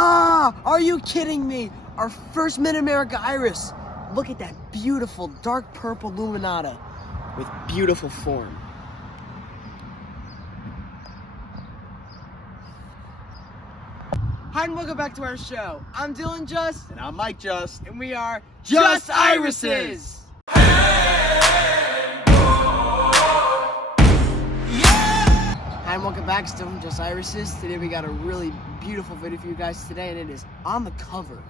Ah, are you kidding me? Our first Mid-America iris. Look at that beautiful dark purple Luminata with beautiful form. Hi and welcome back to our show. I'm Dylan Just. And I'm Mike Just. And we are Just Irises. Hi and welcome back, still from Just Irises. Today we got a really beautiful video for you guys today, and it is on the cover.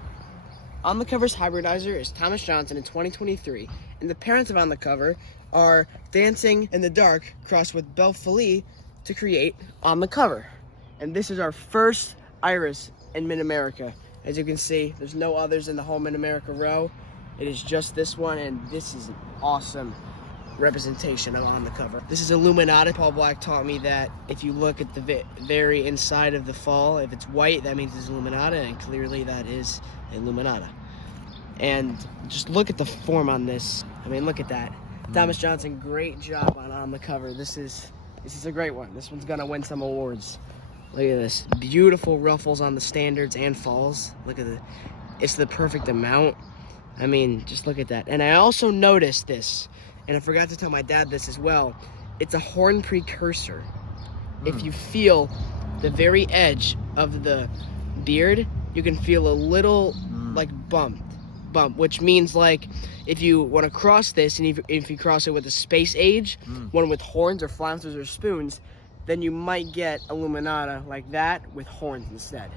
On the cover's hybridizer is Thomas Johnson in 2023, and the parents of On the Cover are Dancing in the Dark crossed with Belle Folie to create On the Cover. And this is our first iris in Mid-America. As you can see, there's no others in the whole Mid-America row. It is just this one, and this is an awesome representation of On the Cover. This is a Luminata. Paul Black taught me that if you look at the very inside of the fall, if it's white, that means it's Luminata, and clearly that is a Luminata. And just look at the form on this. I mean, look at that. Thomas Johnson, great job on the Cover. This is a great one. This one's gonna win some awards. Look at this. Beautiful ruffles on the standards and falls. Look at it's the perfect amount. I mean, just look at that. And I also noticed this, and I forgot to tell my dad this as well. It's a horn precursor. If you feel the very edge of the beard, you can feel a little like bump, which means like if you want to cross this, and if you cross it with a space age, one with horns or flouncers or spoons, then you might get a Luminata like that with horns instead.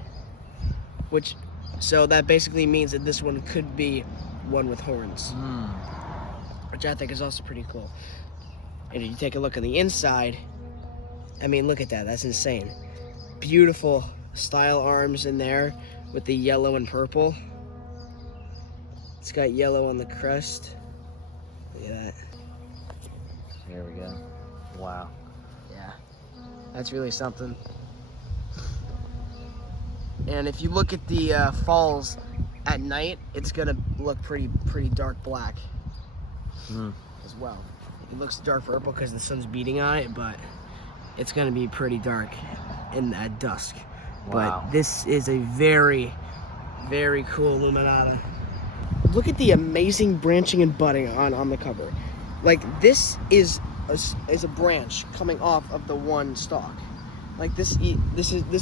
So that basically means that this one could be one with horns, which I think is also pretty cool. And if you take a look on the inside, I mean, look at that. That's insane. Beautiful style arms in there with the yellow and purple. It's got yellow on the crest. Look at that. There we go. Wow. Yeah, that's really something. And if you look at the falls at night, it's gonna look pretty dark black as well. It looks dark purple because the sun's beating on it, but it's gonna be pretty dark at dusk. Wow. But this is a very, very cool Luminata. Look at the amazing branching and budding on the cover. Like, this is a branch coming off of the one stalk. Like this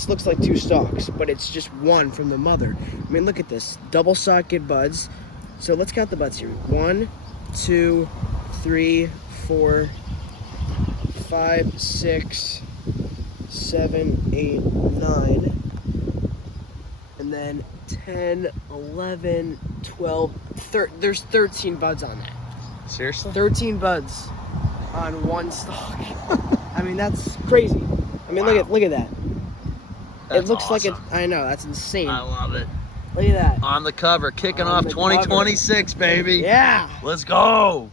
looks like two stalks, but it's just one from the mother. I mean, look at this. Double socket buds. So let's count the buds here. 1, 2, 3, 4, 5, 6, 7, 8, 9. And then 10, 11, 12, there's 13 buds on that. Seriously? 13 buds on one stalk. I mean, that's crazy. I mean, wow. look at that. That's it looks awesome. like it. I know, that's insane. I love it. Look at that. On the cover, kicking On off the 2026, baby. Yeah. Let's go.